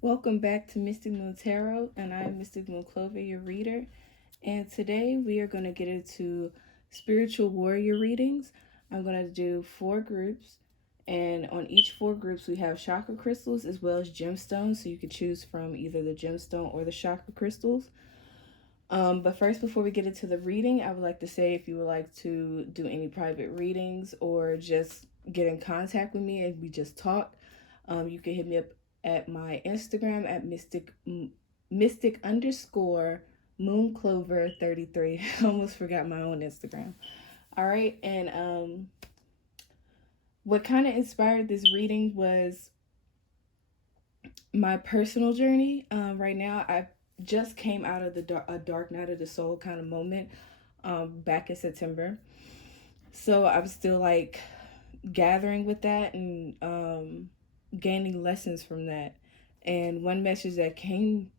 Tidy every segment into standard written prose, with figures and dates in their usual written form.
Welcome back to Mystic Moon Tarot, and I'm Mystic Moon Clover, your reader. And today we are going to get into spiritual warrior readings. I'm going to do 4 groups, and on each 4 groups we have chakra crystals as well as gemstones, so you can choose from either the gemstone or the chakra crystals. But first, before we get into the reading, I would like to say if you would like to do any private readings or just get in contact with me and we just talk, you can hit me up at my Instagram at mystic underscore moon clover 33. I almost forgot my own Instagram. All right, and what kind of inspired this reading was my personal journey. Right now, I just came out of a dark night of the soul kind of moment back in September. So I'm still like gathering with that and gaining lessons from that. And one message that came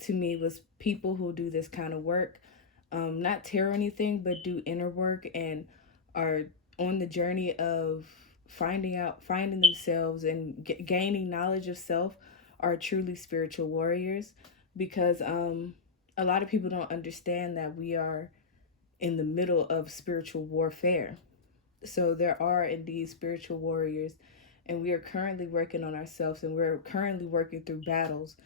to me was people who do this kind of work, not tarot anything, but do inner work and are on the journey of finding themselves and gaining knowledge of self are truly spiritual warriors because a lot of people don't understand that we are in the middle of spiritual warfare. So there are indeed spiritual warriors, and we are currently working on ourselves, and we're currently working through battles.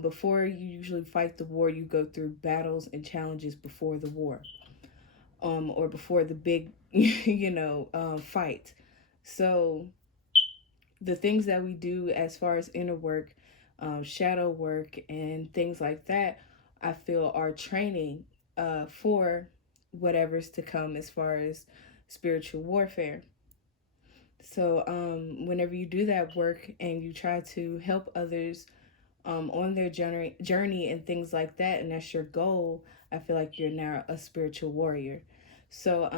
Before you usually fight the war, you go through battles and challenges before the war, or before the big, fight. So the things that we do as far as inner work, shadow work, and things like that, I feel are training for whatever's to come as far as spiritual warfare. So, whenever you do that work and you try to help others on their journey and things like that, and that's your goal, I feel like you're now a spiritual warrior. So,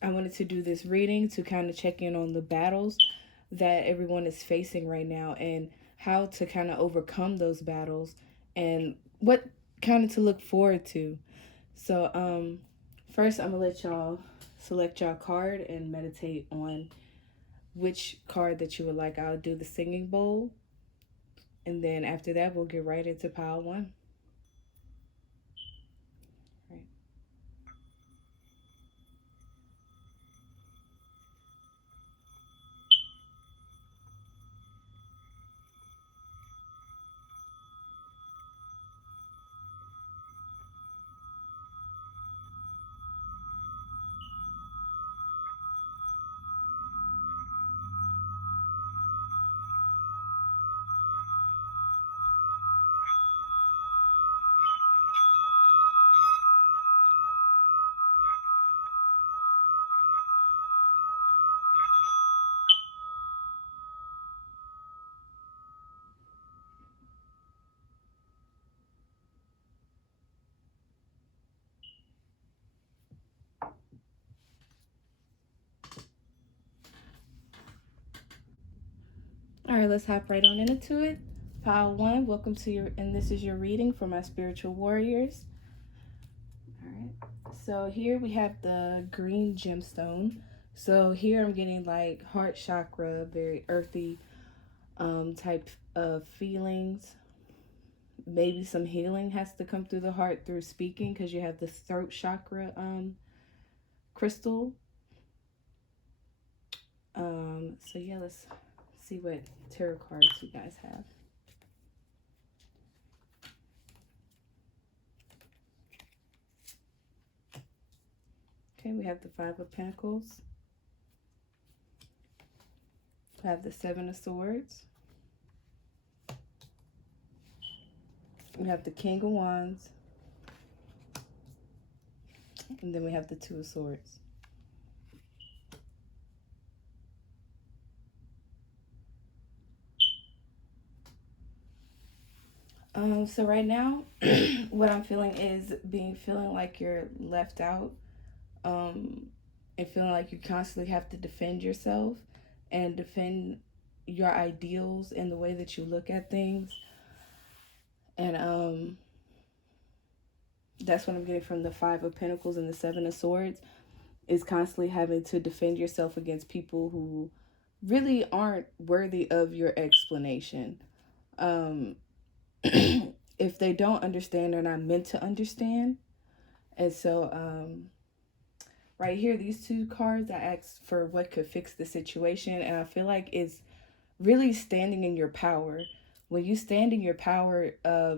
I wanted to do this reading to kind of check in on the battles that everyone is facing right now and how to kind of overcome those battles and what kind of to look forward to. So, first, I'm gonna let y'all select y'all card and meditate on which card that you would like. I'll do the singing bowl, and then after that, we'll get right into pile one. Right. All right, let's hop right on into it. Pile one, welcome to and this is your reading for my spiritual warriors. All right, so here we have the green gemstone. So here I'm getting like heart chakra, very earthy type of feelings. Maybe some healing has to come through the heart through speaking because you have the throat chakra crystal. So yeah, let's see what tarot cards you guys have. Okay, we have the Five of Pentacles. We have the Seven of Swords. We have the King of Wands. And then we have the Two of Swords. So right now, what I'm feeling is feeling like you're left out, and feeling like you constantly have to defend yourself and defend your ideals and the way that you look at things. And that's what I'm getting from the Five of Pentacles and the Seven of Swords, is constantly having to defend yourself against people who really aren't worthy of your explanation. Um, if they don't understand, they're not meant to understand. And so, right here, these two cards, I asked for what could fix the situation, and I feel like it's really standing in your power. When you stand in your power,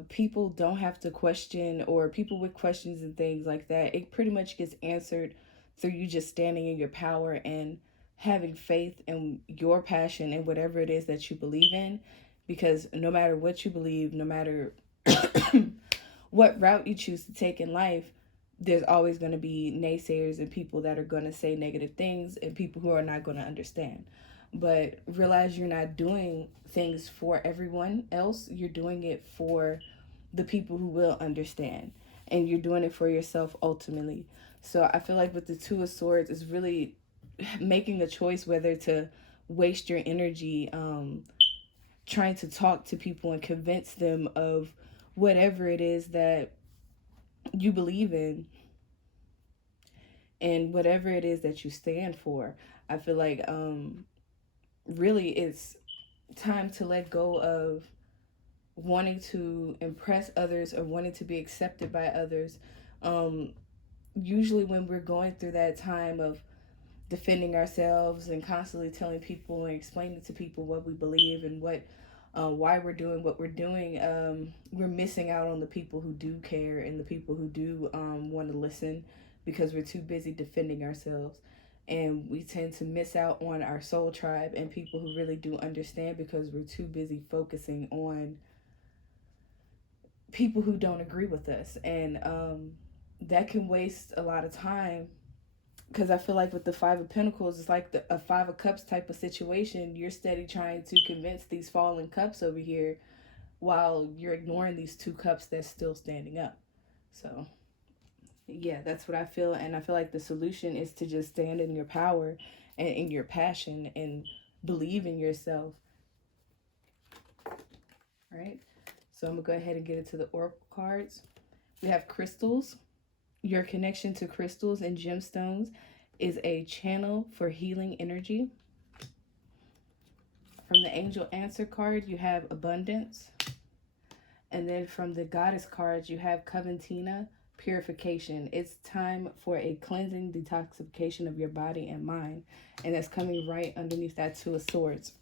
people don't have to question, or people with questions and things like that. It pretty much gets answered through you just standing in your power and having faith in your passion and whatever it is that you believe in. Because no matter what you believe, no matter what route you choose to take in life, there's always going to be naysayers and people that are going to say negative things and people who are not going to understand. But realize you're not doing things for everyone else, you're doing it for the people who will understand, and you're doing it for yourself ultimately. So I feel like with the Two of Swords is really making a choice whether to waste your energy trying to talk to people and convince them of whatever it is that you believe in and whatever it is that you stand for. I feel like really it's time to let go of wanting to impress others or wanting to be accepted by others. Um, Usually, when we're going through that time of defending ourselves and constantly telling people and explaining to people what we believe and what why we're doing what we're doing, we're missing out on the people who do care and the people who do want to listen because we're too busy defending ourselves. And we tend to miss out on our soul tribe and people who really do understand because we're too busy focusing on people who don't agree with us. And that can waste a lot of time because I feel like with the Five of Pentacles, it's like a Five of Cups type of situation. You're steady trying to convince these fallen cups over here while you're ignoring these two cups that's still standing up. So, yeah, that's what I feel. And I feel like the solution is to just stand in your power and in your passion and believe in yourself. Right? So, I'm going to go ahead and get into the Oracle cards. We have crystals. Your connection to crystals and gemstones is a channel for healing energy. From the Angel Answer card, you have abundance. And then from the Goddess cards, you have Coventina, purification. It's time for a cleansing detoxification of your body and mind. And that's coming right underneath that Two of Swords.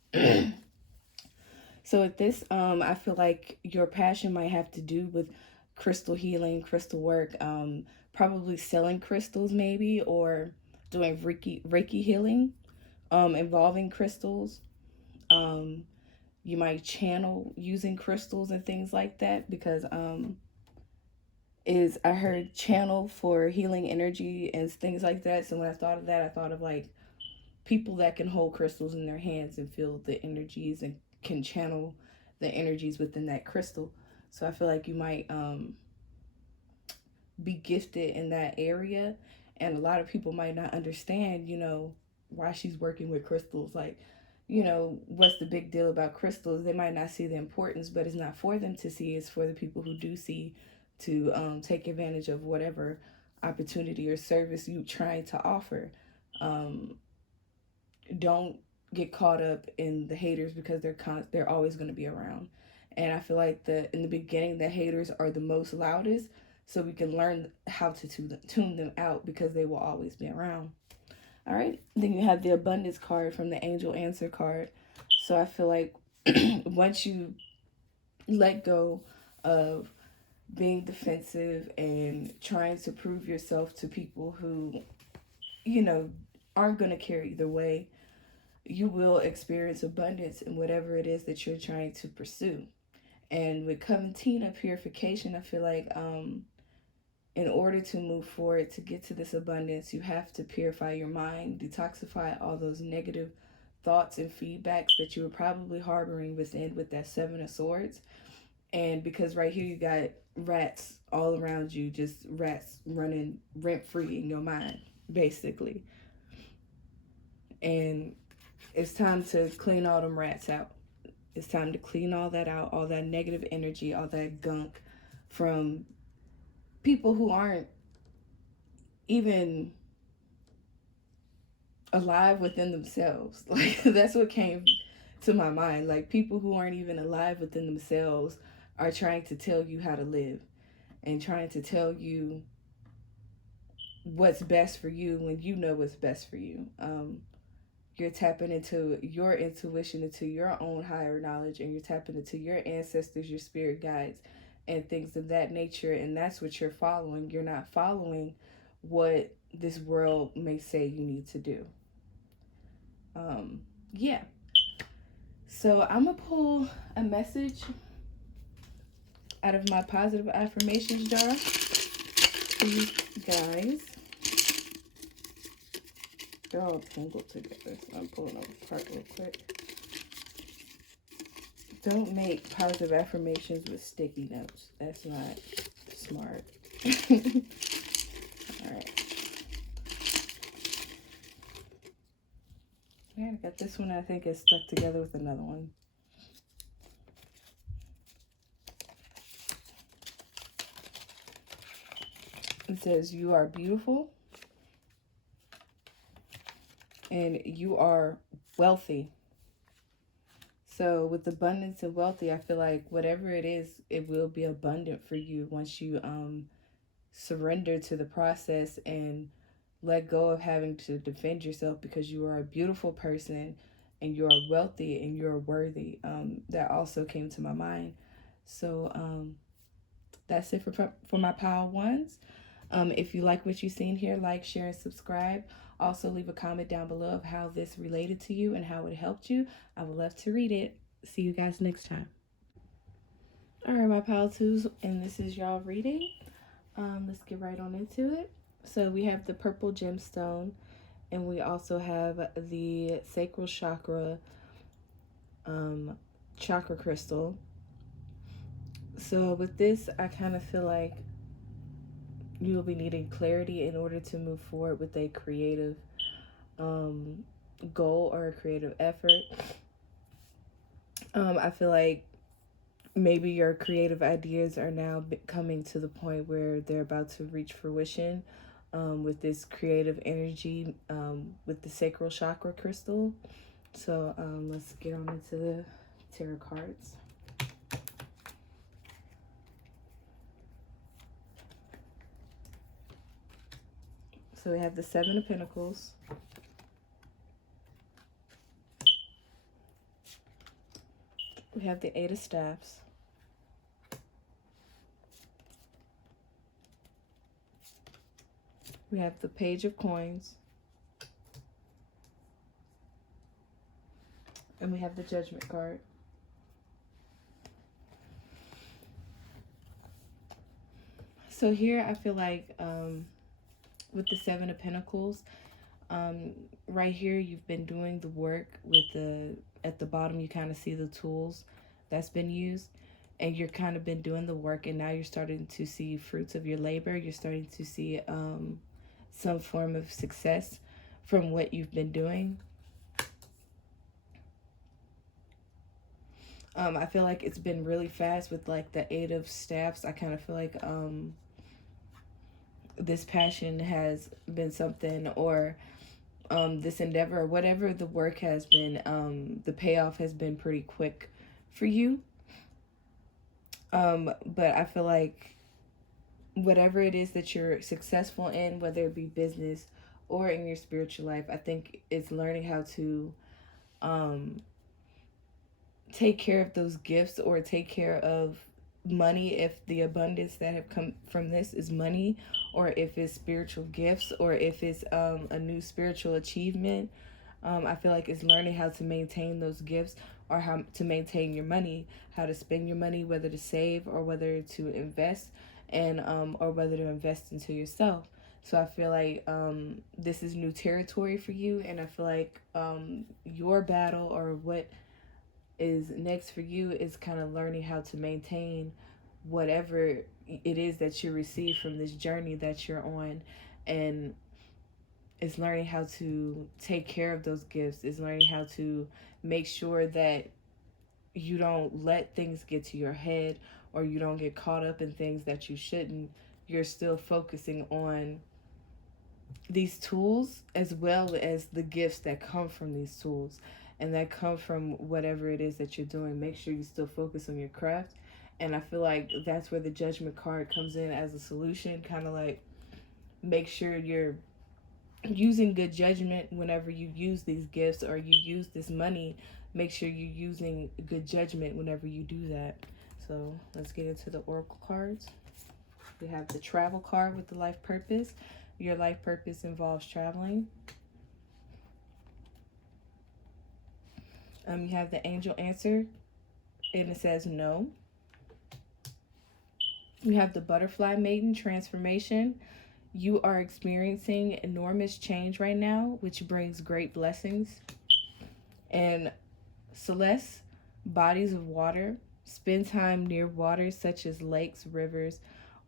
So with this, I feel like your passion might have to do with crystal healing, crystal work, probably selling crystals maybe, or doing Reiki healing involving crystals. Um, you might channel using crystals and things like that because is I heard channel for healing energy and things like that. So when I thought of that, I thought of like people that can hold crystals in their hands and feel the energies and can channel the energies within that crystal. So I feel like you might be gifted in that area, and a lot of people might not understand, why she's working with crystals. Like, what's the big deal about crystals? They might not see the importance, but it's not for them to see. It's for the people who do see to take advantage of whatever opportunity or service you trying to offer. Um, don't get caught up in the haters because they're always going to be around. And I feel like in the beginning the haters are the most loudest, so we can learn how to tune them out because they will always be around. All right, then you have the abundance card from the Angel Answer card. So I feel like once you let go of being defensive and trying to prove yourself to people who you know aren't going to care either way, you will experience abundance in whatever it is that you're trying to pursue. And with Coventina purification, I feel like in order to move forward to get to this abundance, you have to purify your mind, detoxify all those negative thoughts and feedbacks that you were probably harboring within with that Seven of Swords. And because right here you got rats all around you, just rats running rent free in your mind, basically. And it's time to clean all them rats out. It's time to clean all that out, all that negative energy, all that gunk from people who aren't even alive within themselves. Like that's what came to my mind. Like, people who aren't even alive within themselves are trying to tell you how to live and trying to tell you what's best for you when you know what's best for you. You're tapping into your intuition, into your own higher knowledge, and you're tapping into your ancestors, your spirit guides, and things of that nature. And that's what you're following. You're not following what this world may say you need to do. Yeah. So I'm going to pull a message out of my positive affirmations jar for you guys. They're all tangled together, so I'm pulling them apart real quick. Don't make positive affirmations with sticky notes. That's not smart. Alright. Yeah, I got this one. I think it's stuck together with another one. It says, you are beautiful and you are wealthy. So with abundance and wealthy, I feel like whatever it is, it will be abundant for you once you surrender to the process and let go of having to defend yourself, because you are a beautiful person and you are wealthy and you're worthy. That also came to my mind. So that's it for my pile ones. If you like what you've seen here, like, share, and subscribe. Also, leave a comment down below of how this related to you and how it helped you. I would love to read it. See you guys next time. All right, my pile twos, and this is y'all reading. Let's get right on into it. So we have the purple gemstone, and we also have the sacral chakra chakra crystal. So with this, I kind of feel like you will be needing clarity in order to move forward with a creative goal or a creative effort. I feel like maybe your creative ideas are now coming to the point where they're about to reach fruition with this creative energy with the sacral chakra crystal. So let's get on into the tarot cards. So we have the Seven of Pentacles. We have the Eight of Staffs. We have the Page of Coins. And we have the Judgment card. So here I feel like with the Seven of Pentacles, right here you've been doing the work with at the bottom you kind of see the tools that's been used, and you're kind of been doing the work, and now you're starting to see fruits of your labor. You're starting to see some form of success from what you've been doing. I feel like it's been really fast with like the Eight of Staffs. I kind of feel like this passion has been something, or this endeavor, or whatever the work has been, the payoff has been pretty quick for you. But I feel like whatever it is that you're successful in, whether it be business or in your spiritual life, I think it's learning how to take care of those gifts, or take care of money, if the abundance that have come from this is money, or if it's spiritual gifts, or if it's a new spiritual achievement. I feel like it's learning how to maintain those gifts, or how to maintain your money, how to spend your money, whether to save or whether to invest, and or whether to invest into yourself. So I feel like this is new territory for you, and I feel like your battle, or what is next for you, is kind of learning how to maintain whatever it is that you receive from this journey that you're on, and is learning how to take care of those gifts, is learning how to make sure that you don't let things get to your head, or you don't get caught up in things that you shouldn't. You're still focusing on these tools as well as the gifts that come from these tools. and that comes from whatever it is that you're doing. Make sure you still focus on your craft. And I feel like that's where the judgment card comes in as a solution, kind of like make sure you're using good judgment whenever you use these gifts or you use this money. Make sure you're using good judgment whenever you do that. So let's get into the oracle cards. We have the travel card with the life purpose. Your life purpose involves traveling. You have the angel answer, and it says no. You have the butterfly maiden transformation. You are experiencing enormous change right now, which brings great blessings. And Celeste, bodies of water. Spend time near water such as lakes, rivers,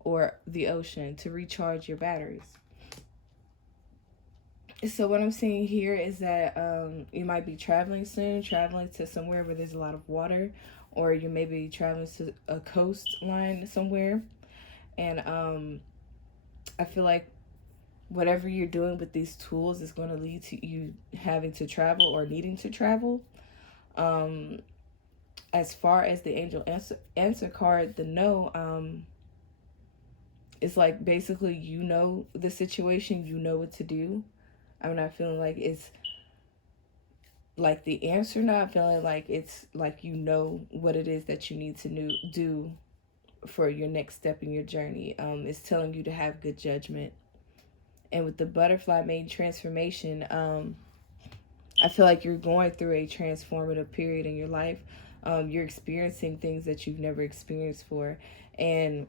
or the ocean to recharge your batteries. So what I'm seeing here is that you might be traveling soon, traveling to somewhere where there's a lot of water, or you may be traveling to a coastline somewhere. And I feel like whatever you're doing with these tools is going to lead to you having to travel or needing to travel. As far as the angel answer card, the no, it's like basically you know the situation, you know what to do. I'm not feeling like it's like the answer, not feeling like it's like you know what it is that you need to do for your next step in your journey. It's telling you to have good judgment. And with the butterfly maiden transformation, I feel like you're going through a transformative period in your life. You're experiencing things that you've never experienced before. And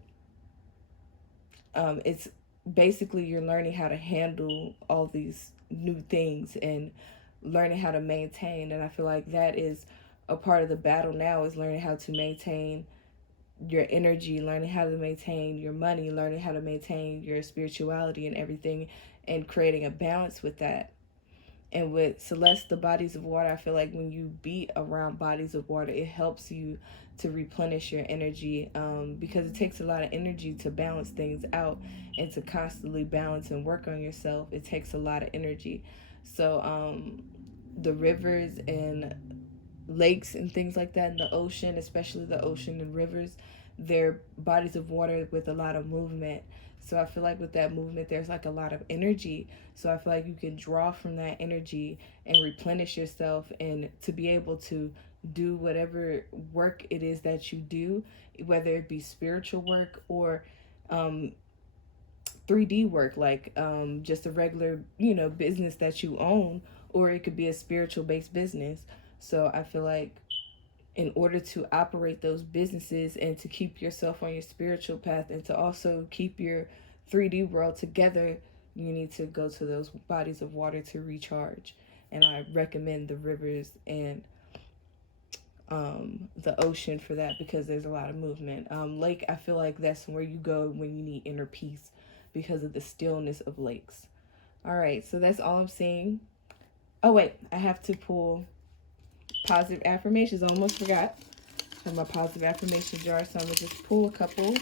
it's basically you're learning how to handle all these new things and learning how to maintain. And I feel like that is a part of the battle now, is learning how to maintain your energy, learning how to maintain your money, learning how to maintain your spirituality and everything, and creating a balance with that. And with Celeste, the bodies of water, I feel like when you be around bodies of water, it helps you to replenish your energy, because it takes a lot of energy to balance things out and to constantly balance and work on yourself. It takes a lot of energy. So the rivers and lakes and things like that in the ocean, especially the ocean and rivers, they're bodies of water with a lot of movement. So I feel like with that movement, there's like a lot of energy. So I feel like you can draw from that energy and replenish yourself, and to be able to do whatever work it is that you do, whether it be spiritual work or um, 3D work, like just a regular, business that you own, or it could be a spiritual based business. So I feel like in order to operate those businesses and to keep yourself on your spiritual path and to also keep your 3D world together, you need to go to those bodies of water to recharge. And I recommend the rivers and the ocean for that, because there's a lot of movement. Lake, I feel like that's where you go when you need inner peace because of the stillness of lakes. All right, so that's all I'm seeing. Oh, wait, I have to pull positive affirmations. I almost forgot. I have my positive affirmation jar, so I'm going to just pull a couple.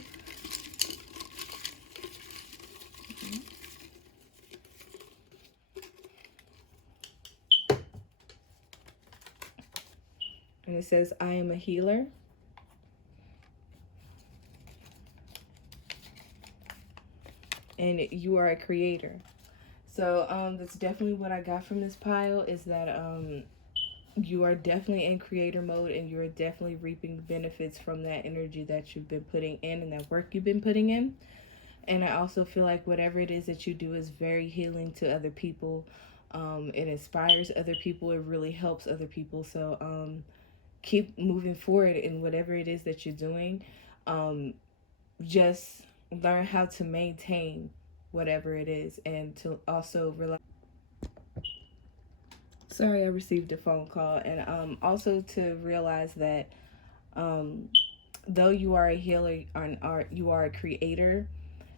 And it says, I am a healer. And you are a creator. So that's definitely what I got from this pile, is that you are definitely in creator mode, and you are definitely reaping the benefits from that energy that you've been putting in and that work you've been putting in. And I also feel like whatever it is that you do is very healing to other people. It inspires other people. It really helps other people. So keep moving forward in whatever it is that you're doing. Just learn how to maintain whatever it is, and to also realize. Sorry, I received a phone call. And also to realize that um, though you are a healer or you are a creator,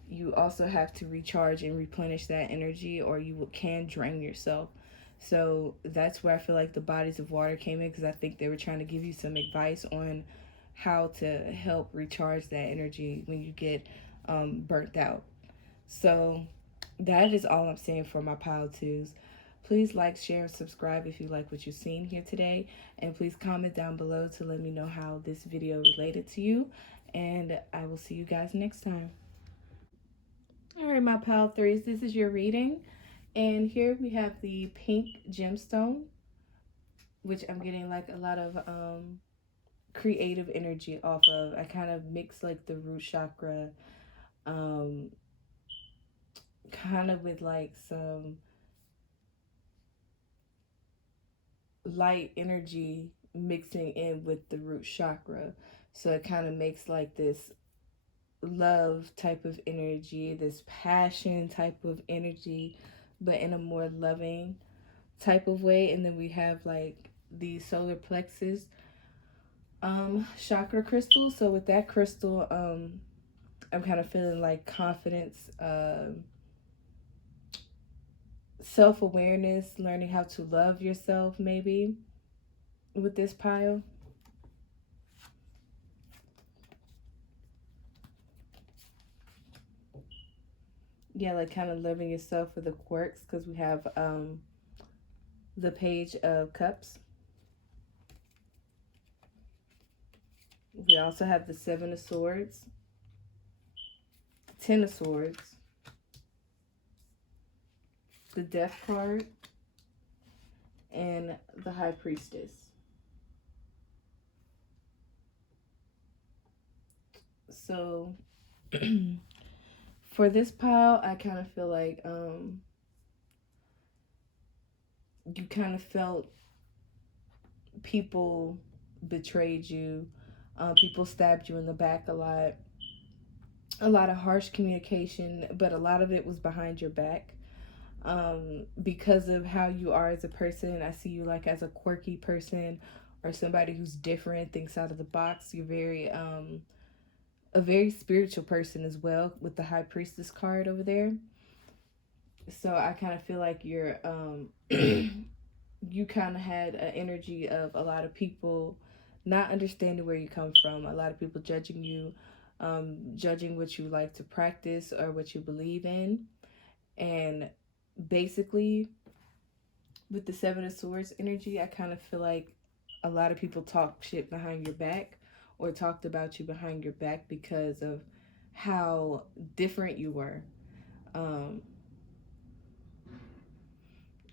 you also have to recharge and replenish that energy, or you can drain yourself. So that's where I feel like the bodies of water came in, because I think they were trying to give you some advice on how to help recharge that energy when you get burnt out. So that is all I'm saying for my pile twos. Please like, share, and subscribe if you like what you've seen here today. And please comment down below to let me know how this video related to you. And I will see you guys next time. All right, my pal threes, this is your reading. And here we have the pink gemstone, which I'm getting like a lot of creative energy off of. I kind of mix like the root chakra um kind of with like some light energy mixing in with the root chakra. So it kind of makes like this love type of energy, this passion type of energy, but in a more loving type of way. And then we have like the solar plexus chakra crystal. So with that crystal, I'm kind of feeling like confidence, self-awareness, learning how to love yourself maybe with this pile. Yeah, like kind of loving yourself for the quirks, because we have the page of cups. We also have the seven of swords, 10 of swords, the death card, and the high priestess. So for this pile, I kind of feel like you kind of felt people betrayed you, people stabbed you in the back a lot of harsh communication, but a lot of it was behind your back. Because of how you are as a person, I see you like as a quirky person or somebody who's different, thinks out of the box. You're very a very spiritual person as well, with the high priestess card over there. So I kind of feel like you're you kind of had an energy of a lot of people not understanding where you come from, a lot of people judging you, judging what you like to practice or what you believe in. And basically, with the seven of swords energy, I kind of feel like a lot of people talk shit behind your back or talked about you behind your back because of how different you were. Um,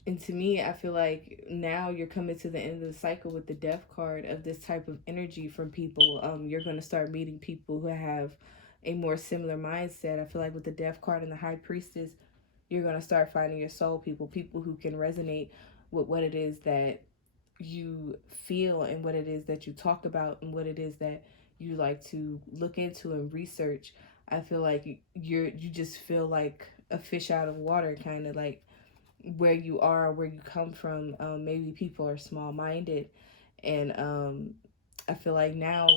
and to me, I feel like now you're coming to the end of the cycle with the death card of this type of energy from people. You're going to start meeting people who have a more similar mindset. I feel like with the death card and the high priestess, you're going to start finding your soul people, people who can resonate with what it is that you feel and what it is that you talk about and what it is that you like to look into and research. I feel like you just feel like a fish out of water, kind of like where you are, where you come from. Maybe people are small minded, and I feel like now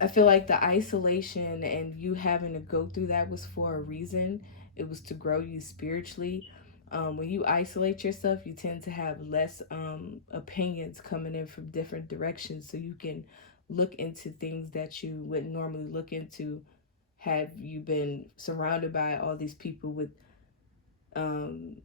I feel like the isolation and you having to go through that was for a reason. It was to grow you spiritually. When you isolate yourself, you tend to have less opinions coming in from different directions, so you can look into things that you wouldn't normally look into had you been surrounded by all these people with um,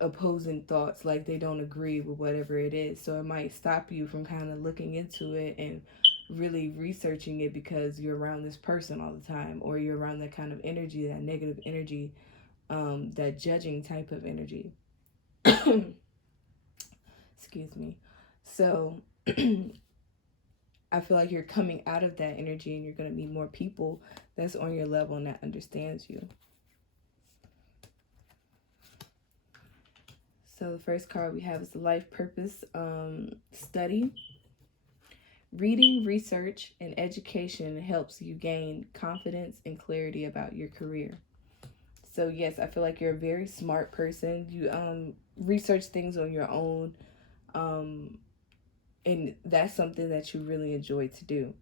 opposing thoughts, like they don't agree with whatever it is. So it might stop you from kind of looking into it and really researching it because you're around this person all the time, or you're around that kind of energy, that negative energy, that judging type of energy. Excuse me. So I feel like you're coming out of that energy and you're going to meet more people that's on your level and that understands you. So the first card we have is the life purpose study. Reading, research, and education helps you gain confidence and clarity about your career. So yes, I feel like you're a very smart person. You research things on your own, and that's something that you really enjoy to do.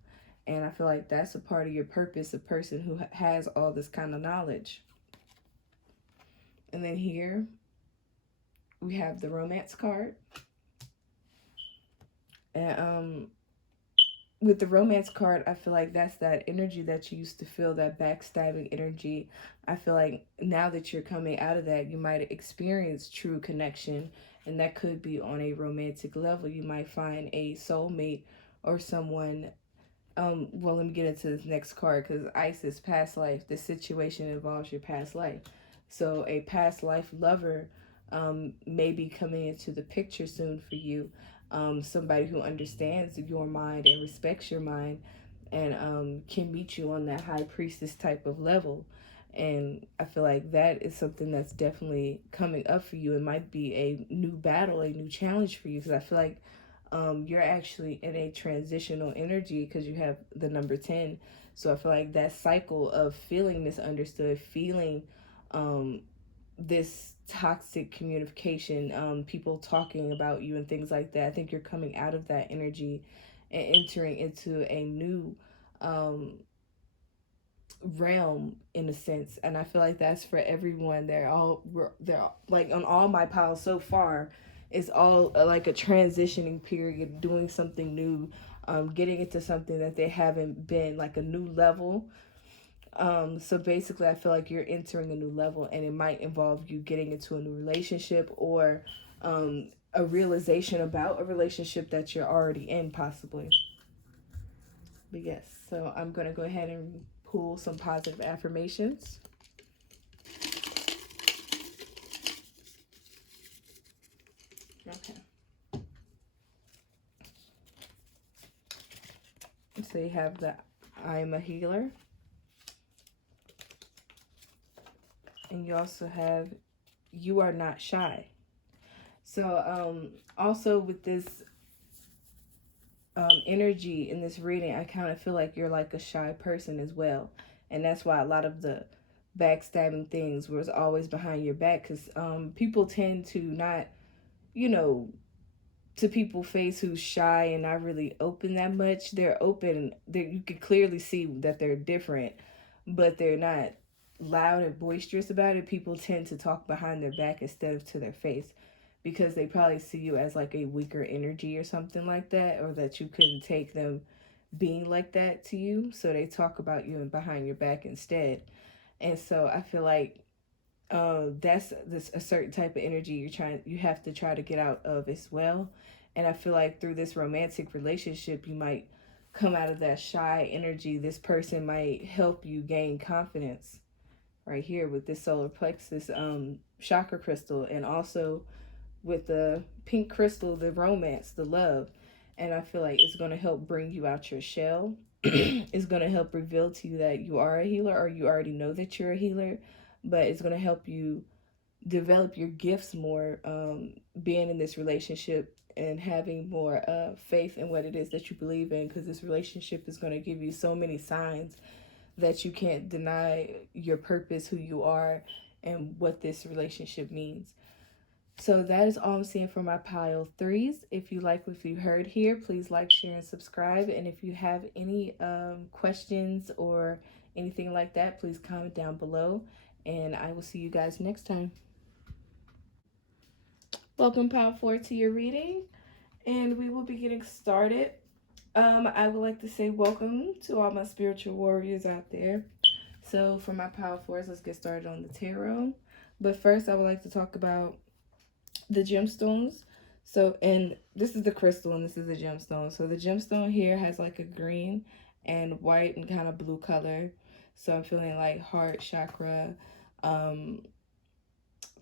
And I feel like that's a part of your purpose, a person who has all this kind of knowledge. And then here we have the romance card. And with the romance card, I feel like that's that energy that you used to feel, that backstabbing energy. I feel like now that you're coming out of that, you might experience true connection, and that could be on a romantic level. You might find a soulmate or someone. Well, let me get into this next card because Ice is past life. This situation involves your past life. So a past life lover may be coming into the picture soon for you. Somebody who understands your mind and respects your mind, and can meet you on that high priestess type of level. And I feel like that is something that's definitely coming up for you. It might be a new battle, a new challenge for you, because I feel like you're actually in a transitional energy because you have the number 10. So I feel like that cycle of feeling misunderstood, feeling this toxic communication, people talking about you and things like that. I think you're coming out of that energy and entering into a new realm in a sense. And I feel like that's for everyone. They're like on all my piles so far. It's all like a transitioning period, doing something new, getting into something that they haven't been, like a new level. So basically, I feel like you're entering a new level, and it might involve you getting into a new relationship or a realization about a relationship that you're already in, possibly. But yes, so I'm going to go ahead and pull some positive affirmations. Okay. So you have the I am a healer. And you also have you are not shy. So also with this energy in this reading, I kind of feel like you're like a shy person as well. And that's why a lot of the backstabbing things was always behind your back, because people tend to not, you know, to people face who's shy and not really open that much. They're open. You can clearly see that they're different, but they're not loud and boisterous about it. People tend to talk behind their back instead of to their face, because they probably see you as like a weaker energy or something like that, or that you couldn't take them being like that to you. So they talk about you and behind your back instead. And so I feel like that's this a certain type of energy you have to try to get out of as well. And I feel like through this romantic relationship, you might come out of that shy energy. This person might help you gain confidence right here with this solar plexus chakra crystal, and also with the pink crystal, the romance, the love. And I feel like it's going to help bring you out your shell. It's going to help reveal to you that you are a healer, or you already know that you're a healer, but it's going to help you develop your gifts more, being in this relationship and having more faith in what it is that you believe in, because this relationship is going to give you so many signs that you can't deny your purpose, who you are, and what this relationship means. So that is all I'm seeing for my pile threes. If you like what you heard here, please like, share, and subscribe. And if you have any questions or anything like that, please comment down below. And I will see you guys next time. Welcome, Pile 4, to your reading. And we will be getting started. I would like to say welcome to all my spiritual warriors out there. So for my Pile 4s, let's get started on the tarot. But first, I would like to talk about the gemstones. So, and this is the crystal and this is the gemstone. So the gemstone here has like a green and white and kind of blue color. So I'm feeling like heart chakra,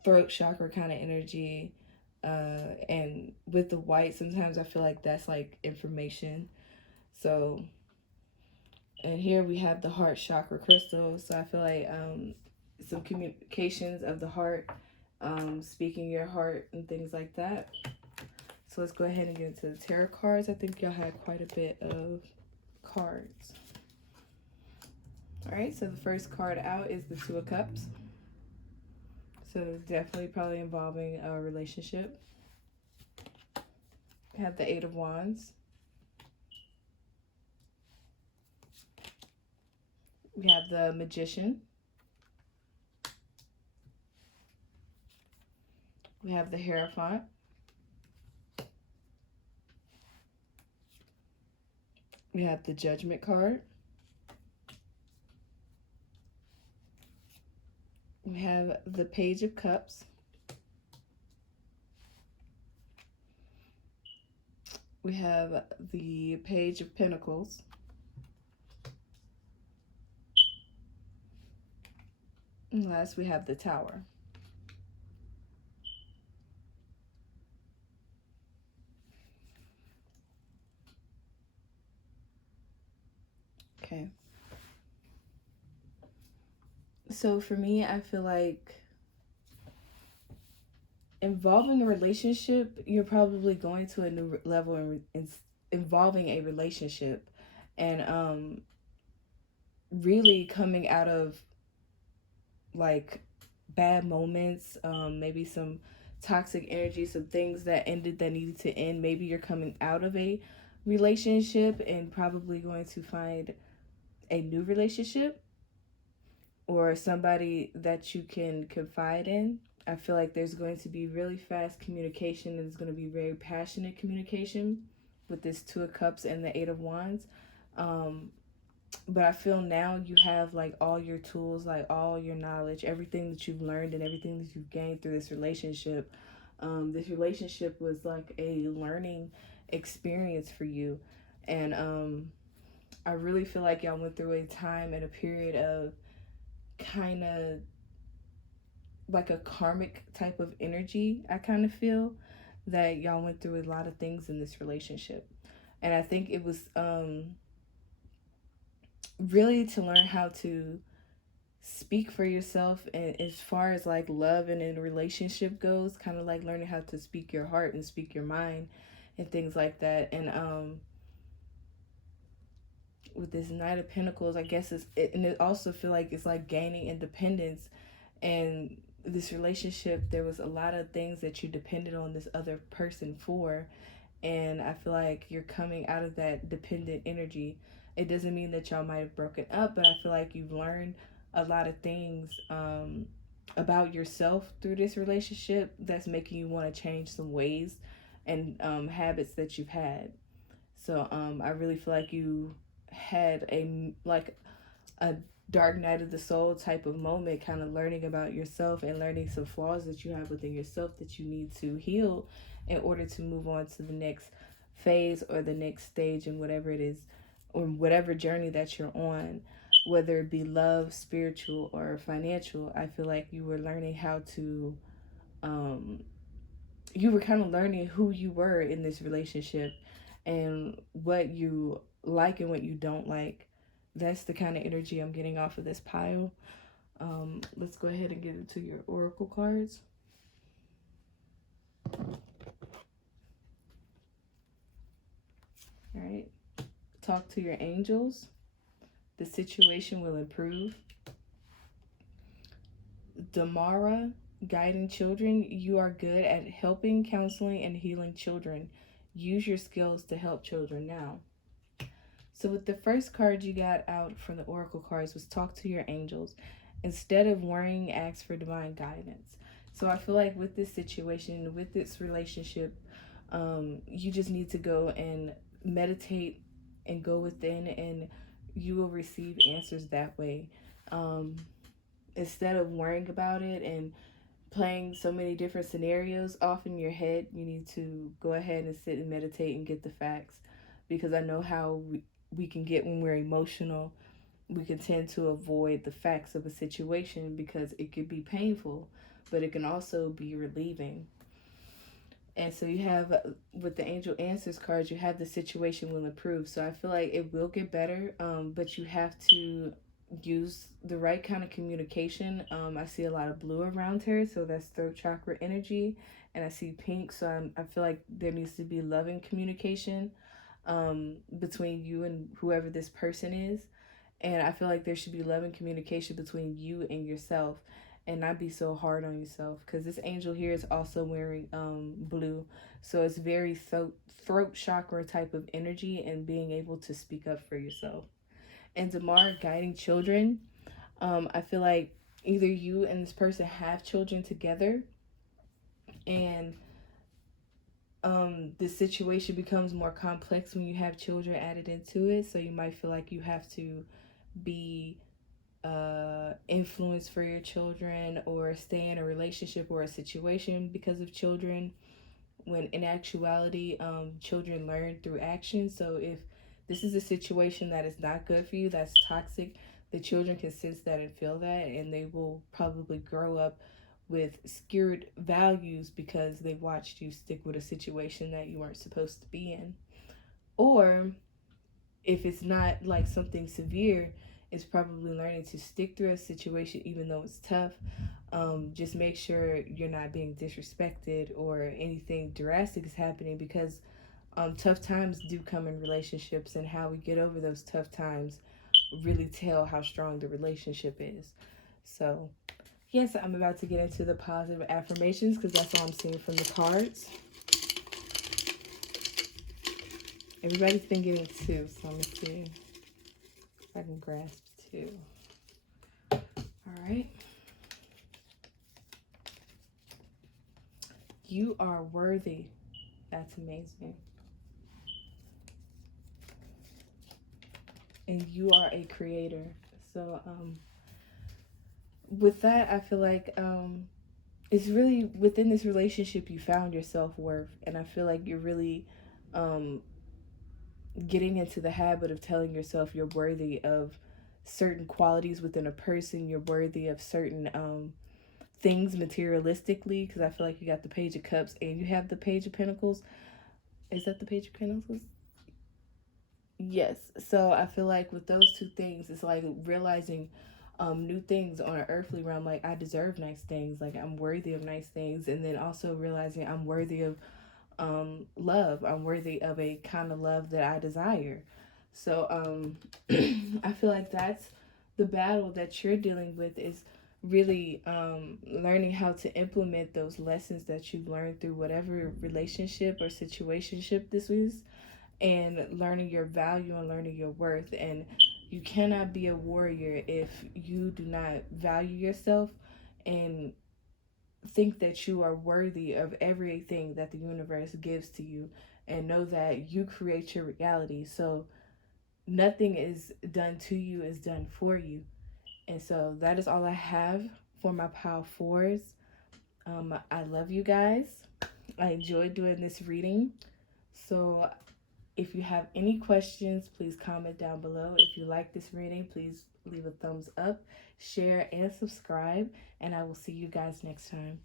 throat chakra kind of energy. And with the white, sometimes I feel like that's like information. So, and here we have the heart chakra crystal. So I feel like some communications of the heart, speaking your heart and things like that. So let's go ahead and get into the tarot cards. I think y'all had quite a bit of cards. All right, so the first card out is the Two of Cups. So definitely probably involving a relationship. We have the Eight of Wands. We have the Magician. We have the Hierophant. We have the Judgment card. We have the Page of Cups. We have the Page of Pentacles. And last, we have the Tower. Okay. So for me, I feel like involving a relationship, you're probably going to a new level in involving a relationship, and really coming out of like bad moments, maybe some toxic energy, some things that ended that needed to end. Maybe you're coming out of a relationship and probably going to find a new relationship or somebody that you can confide in. I feel like there's going to be really fast communication and there's going to be very passionate communication with this Two of Cups and the Eight of Wands. Um, but I feel now you have like all your tools, like all your knowledge, everything that you've learned and everything that you've gained through this relationship. This relationship was like a learning experience for you. And I really feel like y'all went through a time and a period of kind of like a karmic type of energy. I kind of feel that y'all went through a lot of things in this relationship. And I think it was really to learn how to speak for yourself, and as far as like love and in a relationship goes, kind of like learning how to speak your heart and speak your mind and things like that. And with this Knight of Pentacles, I guess and it also feel like it's like gaining independence. And this relationship, there was a lot of things that you depended on this other person for, and I feel like you're coming out of that dependent energy. It doesn't mean that y'all might have broken up, but I feel like you've learned a lot of things about yourself through this relationship that's making you want to change some ways and habits that you've had. So I really feel like you had a dark night of the soul type of moment, kind of learning about yourself and learning some flaws that you have within yourself that you need to heal in order to move on to the next phase or the next stage in whatever it is or whatever journey that you're on, whether it be love, spiritual, or financial. I feel like you were learning how to um, you were kind of learning who you were in this relationship and what you like and what you don't like. That's the kind of energy I'm getting off of this pile. Let's go ahead and get into your oracle cards. All right. Talk to your angels. The situation will improve. Damara, guiding children. You are good at helping, counseling, and healing children. Use your skills to help children now. So with the first card you got out from the oracle cards was talk to your angels. Instead of worrying, ask for divine guidance. So I feel like with this situation, with this relationship, you just need to go and meditate and go within, and you will receive answers that way. Um, Instead of worrying about it and playing so many different scenarios off in your head, you need to go ahead and sit and meditate and get the facts. Because I know how we can get when we're emotional. We can tend to avoid the facts of a situation because it could be painful, but it can also be relieving. And so you have, with the angel answers cards, you have the situation will improve. So I feel like it will get better, but you have to use the right kind of communication. I see a lot of blue around her, so that's throat chakra energy, and I see pink, so I feel like there needs to be loving communication between you and whoever this person is. And I feel like there should be loving communication between you and yourself and not be so hard on yourself, because this angel here is also wearing blue, so it's very throat chakra type of energy and being able to speak up for yourself. And Damar, guiding children, I feel like either you and this person have children together, and the situation becomes more complex when you have children added into it. So you might feel like you have to be influence for your children or stay in a relationship or a situation because of children, when in actuality, children learn through action. So if this is a situation that is not good for you, that's toxic, the children can sense that and feel that, and they will probably grow up with skewed values because they watched you stick with a situation that you weren't supposed to be in. Or if it's not like something severe, it's probably learning to stick through a situation even though it's tough. Just make sure you're not being disrespected or anything drastic is happening, because tough times do come in relationships, and how we get over those tough times really tell how strong the relationship is. So, yes, I'm about to get into the positive affirmations because that's all I'm seeing from the cards. Everybody's been getting two, so let me see if I can grasp two. All right. You are worthy. That's amazing. And you are a creator. So, with that, I feel like it's really within this relationship you found your self-worth, and I feel like you're really um, getting into the habit of telling yourself you're worthy of certain qualities within a person. You're worthy of certain things materialistically, because I feel like you got the Page of Cups and you have the Page of Pentacles. Is that the Page of Pentacles? Yes. So I feel like with those two things, it's like realizing new things on an earthly realm. Like, I deserve nice things. Like, I'm worthy of nice things. And then also realizing I'm worthy of love. I'm worthy of a kind of love that I desire. So I feel like that's the battle that you're dealing with, is really learning how to implement those lessons that you've learned through whatever relationship or situationship this is, and learning your value and learning your worth. And you cannot be a warrior if you do not value yourself and think that you are worthy of everything that the universe gives to you, and know that you create your reality. So nothing is done to you, is done for you. And so that is all I have for my Power Fours. I love you guys. I enjoyed doing this reading. So if you have any questions, please comment down below. If you like this reading, please leave a thumbs up, share, and subscribe. And I will see you guys next time.